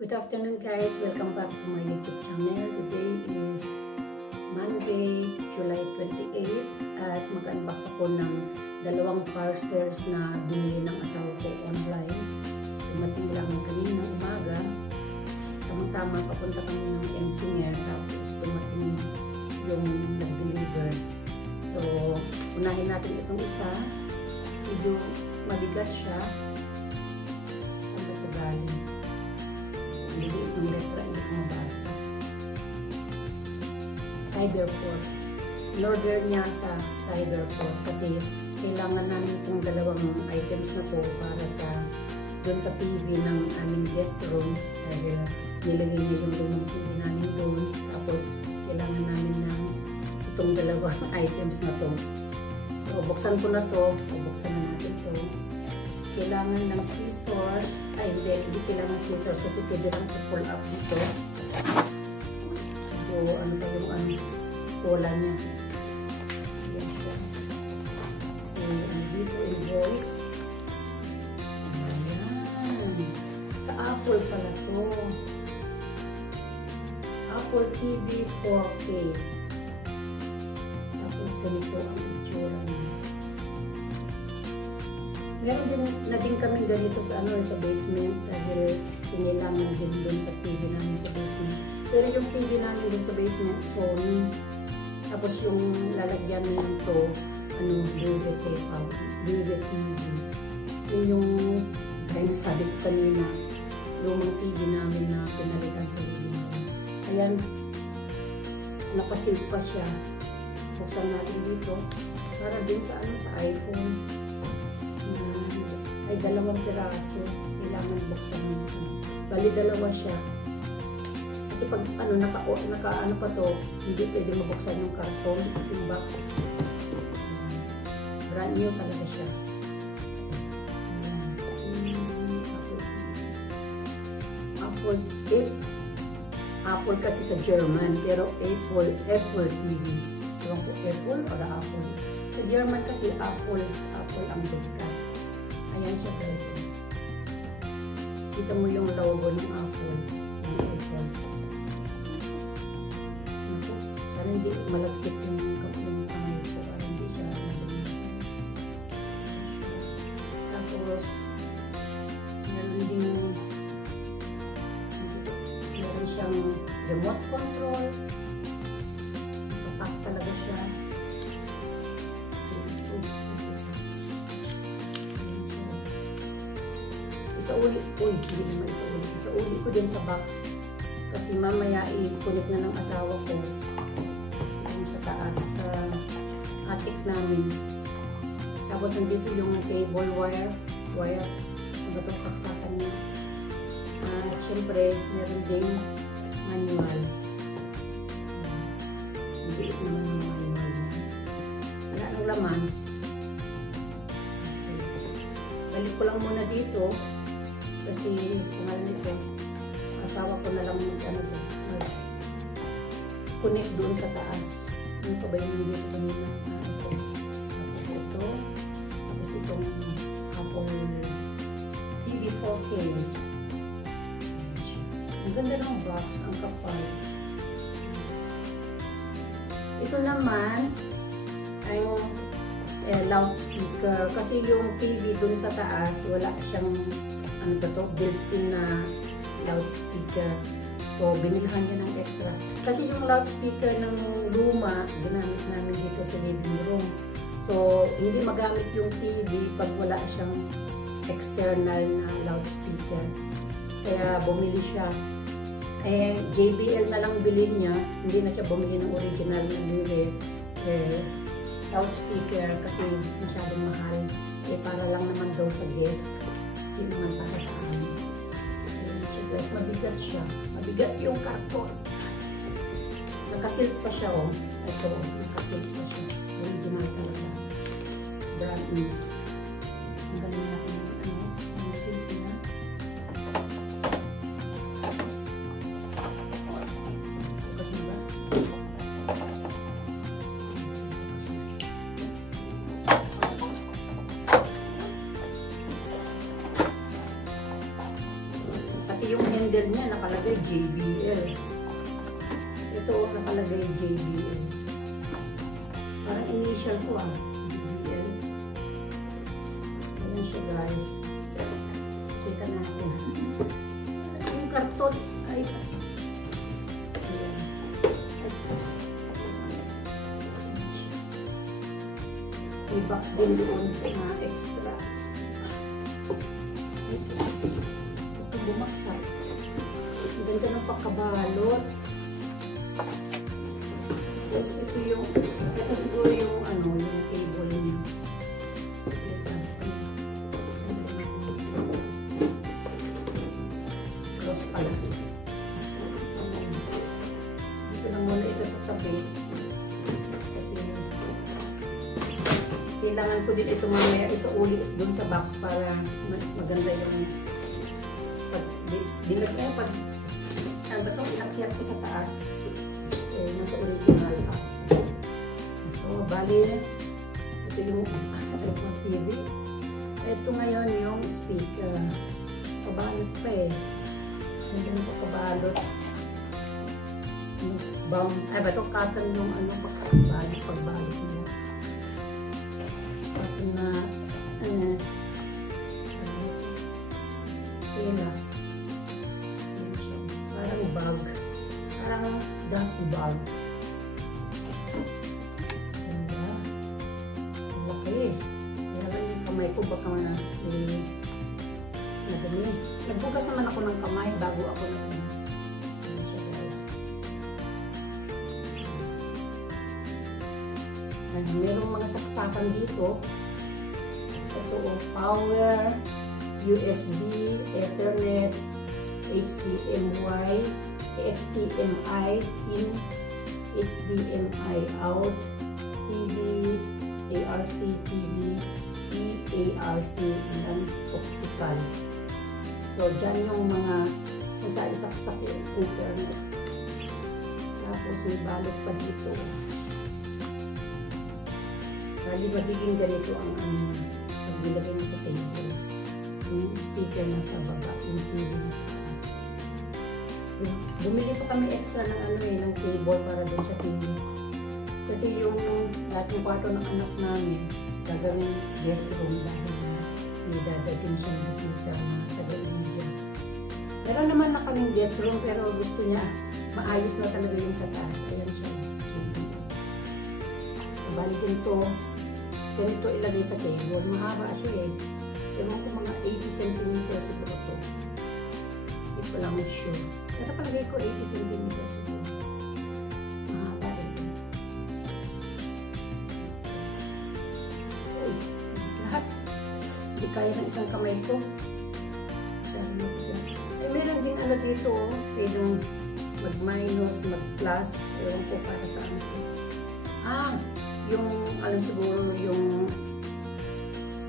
Good afternoon guys, welcome back to my YouTube channel. Today is Monday, July 28 at mag-unbox ako ng dalawang parcels na binili ng asawa ko online. Dumating lang kanina umaga. Tama-tama papunta kami ng Ensinger tapos dumating yung nag-deliver. So, unahin natin itong isa. Medyo mabigat siya. Saan ba ito galing? Hindi itong letra, hindi ko mabasa. Cyberport. In-order niya sa Cyberport kasi kailangan namin itong dalawang items na po para sa doon sa TV ng aming guest room dahil nilagay niya yung lumang TV namin doon. Tapos kailangan namin ng itong dalawang items na to. So buksan ko na to. So buksan na natin to. Kailangan ng scissors. Ay, hindi kailangan scissors kasi pwede lang i-pull up dito. So, ano pa yung cola niya. Ayan siya. So, dito invoice. Ayan. Sa Apple pala to. Apple TV 4K. Tapos ganito ang itsura niya. Meron din kami ganito sa sa basement dahil kailangan din doon sa TV namin sa basement. Pero yung TV namin din sa basement, Sony. Tapos yung lalagyan nito, Vivid TV. Yun yung gaya na sabi ko kanina, lumang TV namin na pinalitan sa living room. Ayan, nakasave pa siya. Buksan natin dito. Para din sa sa iPhone. Ay dalawang piraso, kailangan buksan nito. Bali dalawa siya. Kasi pag naka pa to, hindi pwede mabuksan yung karton, yung box. Brand new talaga siya. Apple kasi sa German, pero Apple TV. Ewan ko, Apple or Apple. Sa German kasi Apple ang bigkas. Ayan siya guys. Kita mo yung logo ng Apple. Sana hindi malagkit yung kamay ko para hindi siya nabalik. Tapos meron siyang remote control. Kapak talaga siya. Isauli ko din sa box kasi mamaya i-connect na ng asawa ko ayun sa taas sa attic namin. Tapos nandito yung cable wire ito saksakan niya. At syempre meron ding manual. Hindi naman yung manual niya. Wala nang laman. Balik ko lang muna dito kasi pangalan nito asawa ko na lang connect doon sa taas. Ano pa ba yung dito kanina? Ito. Tapos itong Apple TV 4K. Ang ganda ng box, ang kapal. Ito naman ay loudspeaker kasi yung TV dun sa taas wala siyang built-in na loudspeaker. So binilhan niya ng extra kasi yung loudspeaker ng luma ginamit namin dito sa living room. So hindi magamit yung TV pag wala siyang external na loudspeaker. Kaya bumili siya. JBL na lang bilhin niya, hindi na siya bumili ng original na loudspeaker kasi masyadong mahal. Para lang naman daw sa guest. Hindi naman para sa amin. Ayan siya guys. Mabigat siya. Mabigat yung karton. Nakasilk pa siya Ito nakasilk pa siya. Original talaga. Brand new. Ang galing natin yung silk niya. Kasi ba? yung handle niya nakalagay JBL. Ito nakalagay JBL. Parang initial ko JBL. Ayan siya guys. Kita natin. Yung karton ay ayan. May box din doon na extra. Ito bumaksak. Ang ganda ng pagkabalot. Tapos ito siguro yung yung cable niya. Close pala. Dito lang muna ito sa tabi. Kasi kailangan ko din ito mamaya isauli dun sa box para mas maganda yung dinagay pag ano ba ito, inakyat ko sa taas nasa original pa. So, bali ito yung TV. Ito ngayon yung speaker. Kabalot pa hindi na pa kabalot. Ay ba ito, cotton yung pagbalot niya. Cotton na tela. Parang bag. Parang dust bag. Ganda. Laki. Kaya yung kamay ko baka madumi. Nagbugas naman ako ng kamay bago ako nagkamay. Ayan siya guys. Merong mga saksakan dito. Ito power, USB, Ethernet, HDMI in, HDMI out, TV, ARC TV, EARC, and optical. So, dyan yung mga kung saan isaksak yung internet. Tapos, may balot pa dito. Bali, magiging ganito ang pag nilagay mo sa table. Yung speaker na sa baba, yung TV na sa taas. Bumili pa kami extra ng ng cable para din sa TV. Kasi yung kwarto ng anak namin, gagawin guest room dahil may dadating siyang bisita na taga-India. Meron naman na kaming guest room pero gusto niya maayos na talaga yung sa taas. Ayan siya. So, bali ganito ilagay sa table. Mahaba siya Ewan ko mga 80 cm siguro ito. Hindi ko lang sure. Pero palagay ko 80 cm siguro. Mahaba Uy, lahat. Hindi kaya ng isang kamay ko. Ay, meron din dito. Pwedeng mag-minus, mag-plus. Ewan ko para saan ito. Yung siguro yung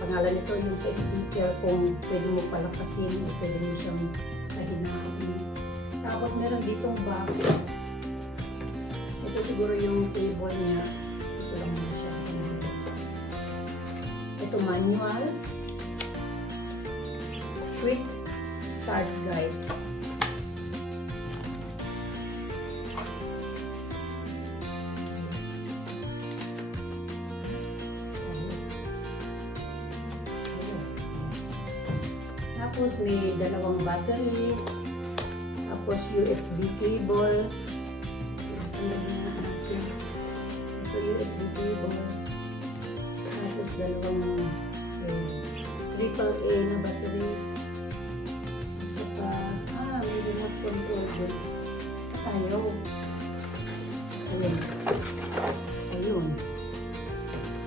pangalan nito, yung sa speaker, kung pwede mo palakasin o pwede mo siyang kahinaan. Tapos meron ditong box. Ito siguro yung cable niya. Ito lang muna siya. Ito manual. Quick start guide. Tapos may dalawang battery, tapos USB cable, ito USB cable, tapos dalawang AAA na battery, saka may remote control din tayo. Ayun,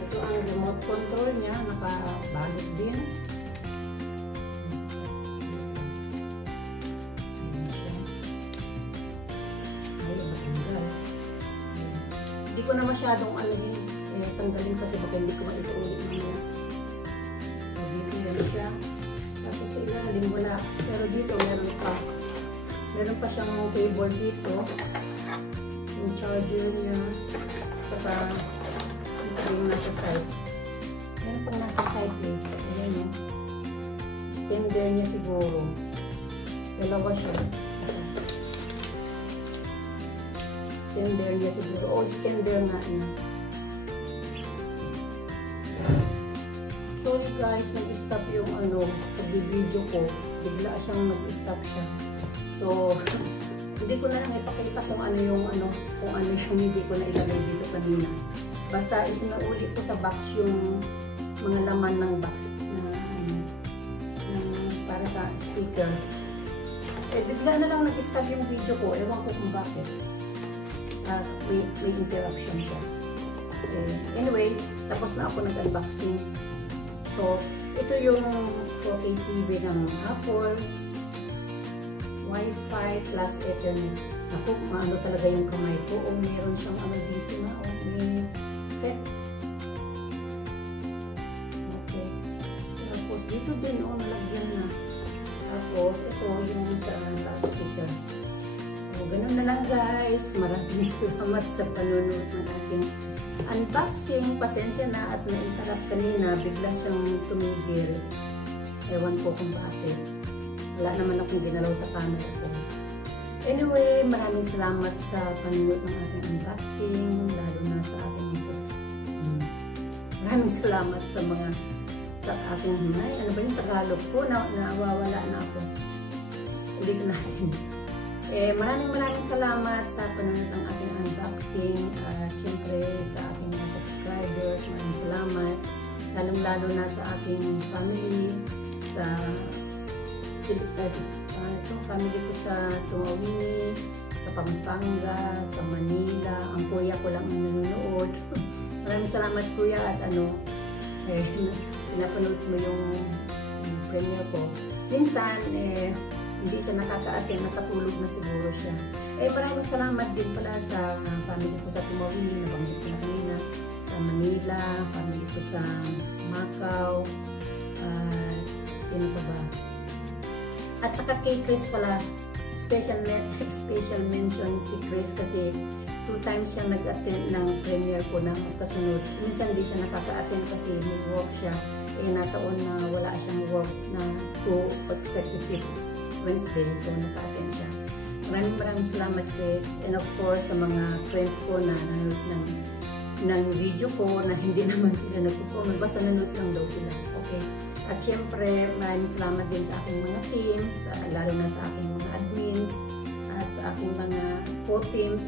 ito ang remote control niya, nakabalot din. Hindi ko na masyadong tanggalin kasi baka hindi ko maisuulit mamaya. So, dito yan siya. Tapos sa ilalim wala. Pero dito meron pa siyang cable dito. Yung charger niya. Saka yung nasa side. Meron pang nasa side Ayan yun. Extender niya siguro. Dalawa siya. Extender niya siguro. Oh, extender nga niya. Sorry guys, nag-stop yung pag-video ko. Bigla siyang nag-stop siya. So, hindi ko na lang ipakita kung ano yung hindi ko na ilagay dito kanina. Basta isinauli ko sa box yung mga laman ng box na para sa speaker. Bigla na lang nag-stop yung video ko. Ewan ko kung bakit. May interruption siya. Anyway, tapos na ako nag-unboxing. So, ito yung 4K TV ng Apple. Wi-Fi plus Ethernet. Ako, maano talaga yung kamay ko. O meron siyang dito na. O may FET. Okay. Tapos, dito din, nalagyan na. Tapos, ito yung sa loudspeaker. Ganun na lang guys. Maraming salamat sa panunod ng aking unboxing. Pasensya na at na-interrupt kanina. Bigla siyang tumigil. Ewan ko kung bakit. Wala naman akong ginalaw sa camera ko. Anyway, maraming salamat sa panunod ng aking unboxing. Lalo na sa aking maraming salamat sa aking ano ba yung Tagalog ko? Nawawala na ako. Ulit natin. Maraming salamat sa panunod ng aking unboxing at syempre sa aking mga subscribers. Maraming salamat. Lalong-lalo na sa aking family, sa family ko sa Tumawini, sa Pampanga, sa Manila. Ang kuya ko lang ang nanonood. Maraming salamat kuya at pinapanood mo yung premiere ko. Minsan, hindi siya nakaka-attend, nakatulog na siguro siya. Maraming salamat din pala sa family ko sa Tumawini, nabanggit ko na kanina, sa Manila, family ko sa Macau, sino pa ba? At saka kay Chris pala, special mention si Chris kasi 2 times siya nag-attend ng premiere ko ng kasunod. Minsan hindi siya nakaka-attend kasi may work siya. Nataon na wala siyang work na 2 consecutive Wednesday, so naka-attend siya. Maraming salamat Chris, and of course sa mga friends ko na nanonood ng video ko na hindi naman sila nagpo-comment, basta nanonood lang daw sila. Okay. At syempre, maraming salamat din sa aking mga teams, lalo na sa aking mga admins, at sa aking mga co-teams.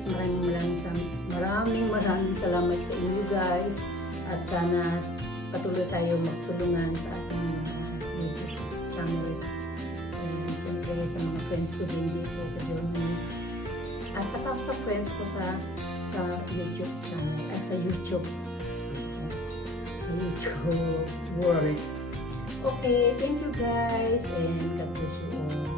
Maraming salamat sa inyo guys. At sana patuloy tayo magtulungan sa ating YouTube channels. And syempre sa mga friends ko din dito sa Germany. At saka sa friends ko sa YouTube channel, sa YouTube world. Okay, thank you guys and God bless you all.